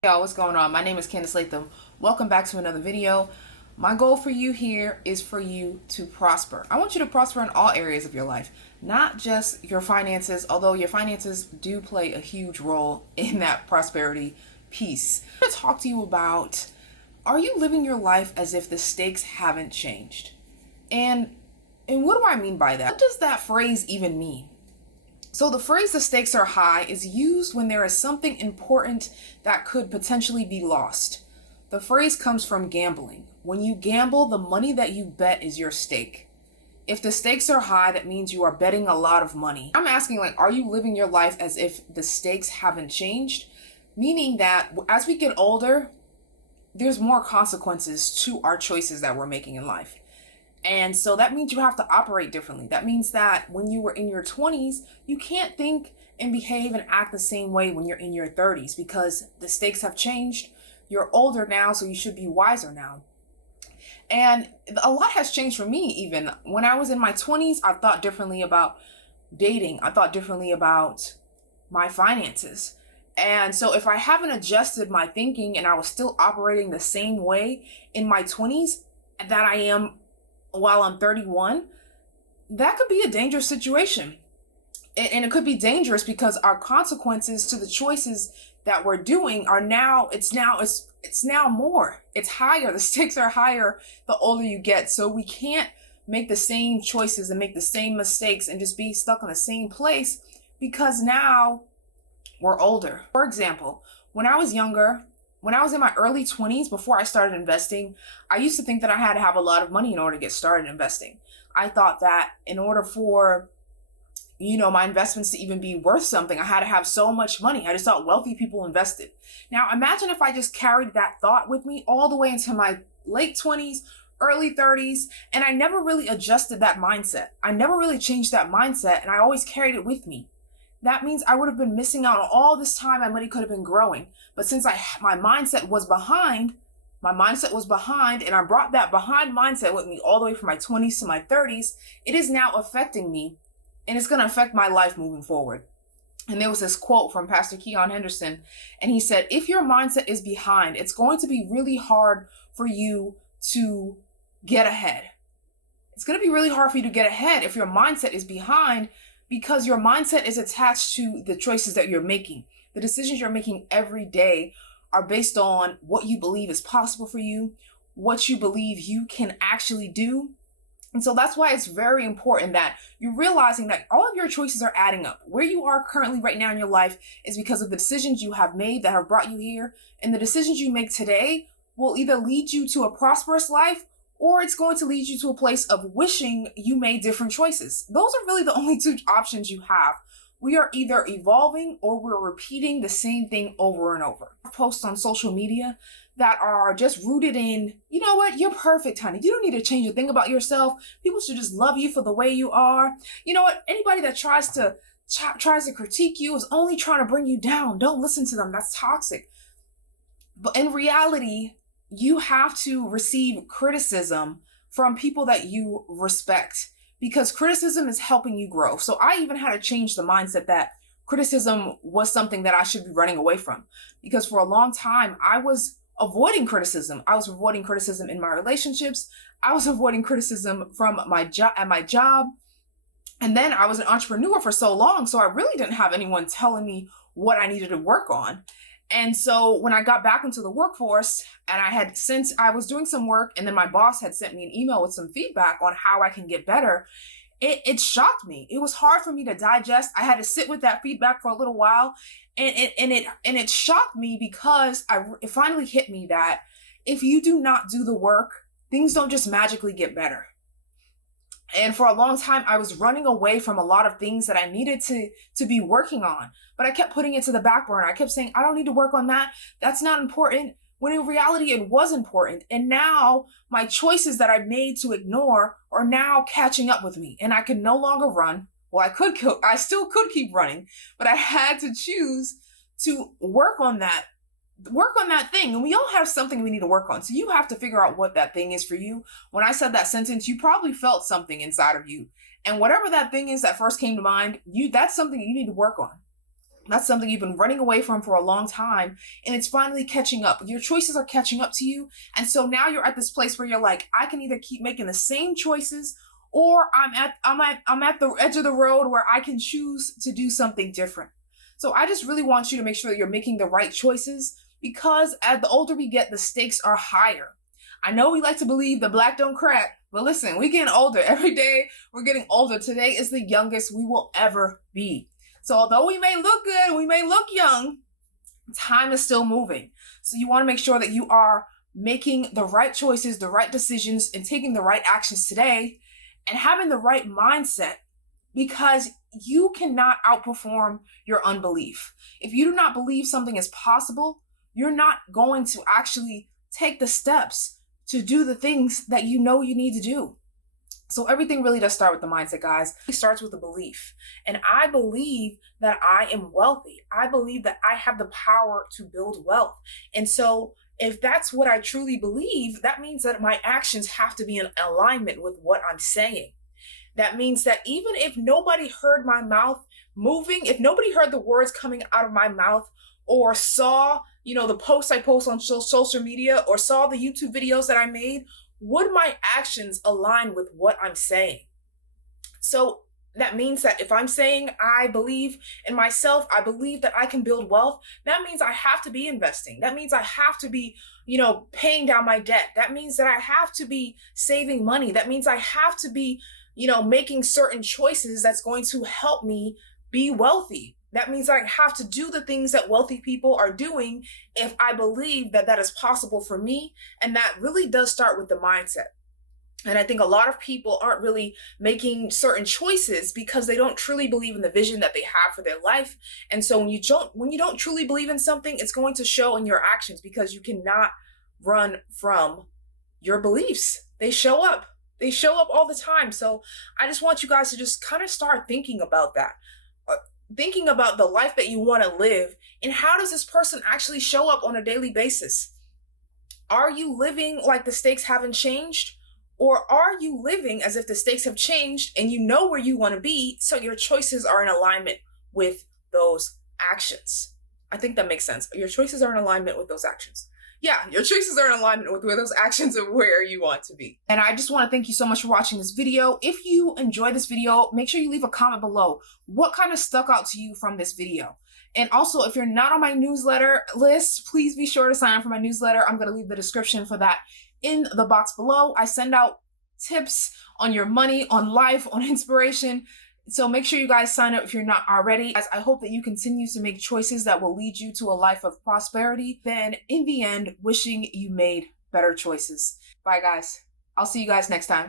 Hey y'all, what's going on? My name is Candice Latham. Welcome back to another video. My goal for you here is for you to prosper. I want you to prosper in all areas of your life, not just your finances, although your finances do play a huge role in that prosperity piece. I'm going to talk to you about, are you living your life as if the stakes haven't changed? And what do I mean by that? What does that phrase even mean? So the phrase "the stakes are high" is used when there is something important that could potentially be lost. The phrase comes from gambling. When you gamble, the money that you bet is your stake. If the stakes are high, that means you are betting a lot of money. I'm asking, are you living your life as if the stakes haven't changed? Meaning that as we get older, there's more consequences to our choices that we're making in life. And so that means you have to operate differently. That means that when you were in your 20s, you can't think and behave and act the same way when you're in your 30s because the stakes have changed. You're older now, so you should be wiser now. And a lot has changed for me even. When I was in my 20s, I thought differently about dating. I thought differently about my finances. And so if I haven't adjusted my thinking and I was still operating the same way in my 20s that I am while I'm 31, that could be a dangerous situation. And it could be dangerous because our consequences to the choices that we're doing are now, it's now more. It's higher. The stakes are higher the older you get. So we can't make the same choices and make the same mistakes and just be stuck in the same place because now we're older. For example, when I was younger, when I was in my early 20s, before I started investing, I used to think that I had to have a lot of money in order to get started investing. I thought that in order for, my investments to even be worth something, I had to have so much money. I just thought wealthy people invested. Now, imagine if I just carried that thought with me all the way into my late 20s, early 30s, and I never really adjusted that mindset. I never really changed that mindset, and I always carried it with me. That means I would have been missing out on all this time my money could have been growing. But since my mindset was behind, and I brought that behind mindset with me all the way from my 20s to my 30s, it is now affecting me, and it's going to affect my life moving forward. And there was this quote from Pastor Keon Henderson, and he said, if your mindset is behind, it's going to be really hard for you to get ahead. It's going to be really hard for you to get ahead if your mindset is behind, because your mindset is attached to the choices that you're making. The decisions you're making every day are based on what you believe is possible for you, what you believe you can actually do. And so that's why it's very important that you're realizing that all of your choices are adding up. Where you are currently right now in your life is because of the decisions you have made that have brought you here. And the decisions you make today will either lead you to a prosperous life, or it's going to lead you to a place of wishing you made different choices. Those are really the only two options you have. We are either evolving or we're repeating the same thing over and over. Posts on social media that are just rooted in, you know what, you're perfect, honey. You don't need to change a thing about yourself. People should just love you for the way you are. You know what, anybody that tries to critique you is only trying to bring you down. Don't listen to them. That's toxic. But in reality, you have to receive criticism from people that you respect, because criticism is helping you grow. So I even had to change the mindset that criticism was something that I should be running away from, because for a long time I was avoiding criticism. I was avoiding criticism in my relationships. I was avoiding criticism from my job at my job. And then I was an entrepreneur for so long, so I really didn't have anyone telling me what I needed to work on. And so when I got back into the workforce, and since I was doing some work, and then my boss had sent me an email with some feedback on how I can get better, it shocked me. It was hard for me to digest. I had to sit with that feedback for a little while, and it shocked me because it finally hit me that if you do not do the work, things don't just magically get better. And for a long time, I was running away from a lot of things that I needed to be working on. But I kept putting it to the back burner. I kept saying, I don't need to work on that. That's not important. When in reality, it was important. And now my choices that I made to ignore are now catching up with me. And I can no longer run. Well, I still could keep running, but I had to choose to work on that thing. And we all have something we need to work on. So you have to figure out what that thing is for you. When I said that sentence, you probably felt something inside of you. And whatever that thing is that first came to mind, that's something you need to work on. That's something you've been running away from for a long time, and it's finally catching up. Your choices are catching up to you, and so now you're at this place where you're like, I can either keep making the same choices, or I'm at the edge of the road where I can choose to do something different. So I just really want you to make sure that you're making the right choices, because as the older we get, the stakes are higher. I know we like to believe the black don't crack, but listen, we're getting older. Every day we're getting older. Today is the youngest we will ever be. So although we may look good, we may look young, time is still moving. So you want to make sure that you are making the right choices, the right decisions, and taking the right actions today, and having the right mindset, because you cannot outperform your unbelief. If you do not believe something is possible, you're not going to actually take the steps to do the things that you know you need to do. So everything really does start with the mindset, guys. It starts with a belief. And I believe that I am wealthy. I believe that I have the power to build wealth. And so if that's what I truly believe, that means that my actions have to be in alignment with what I'm saying. That means that even if nobody heard my mouth moving, if nobody heard the words coming out of my mouth, or saw, the posts I post on social media, or saw the YouTube videos that I made, would my actions align with what I'm saying? So that means that if I'm saying I believe in myself, I believe that I can build wealth, that means I have to be investing. That means I have to be, paying down my debt. That means that I have to be saving money. That means I have to be, making certain choices that's going to help me be wealthy. That means I have to do the things that wealthy people are doing if I believe that that is possible for me. And that really does start with the mindset. And I think a lot of people aren't really making certain choices because they don't truly believe in the vision that they have for their life. And so when you don't truly believe in something, it's going to show in your actions, because you cannot run from your beliefs. They show up. They show up all the time. So I just want you guys to just kind of start thinking about that. Thinking about the life that you want to live, and how does this person actually show up on a daily basis? Are you living like the stakes haven't changed? Or are you living as if the stakes have changed and you know where you want to be, so your choices are in alignment with those actions? I think that makes sense. Your choices are in alignment with those actions. Yeah, your choices are in alignment with where those actions are, where you want to be. And I just want to thank you so much for watching this video. If you enjoyed this video, make sure you leave a comment below. What kind of stuck out to you from this video? And also, if you're not on my newsletter list, please be sure to sign up for my newsletter. I'm going to leave the description for that in the box below. I send out tips on your money, on life, on inspiration. So make sure you guys sign up if you're not already. As I hope that you continue to make choices that will lead you to a life of prosperity. Then in the end, wishing you made better choices. Bye guys. I'll see you guys next time.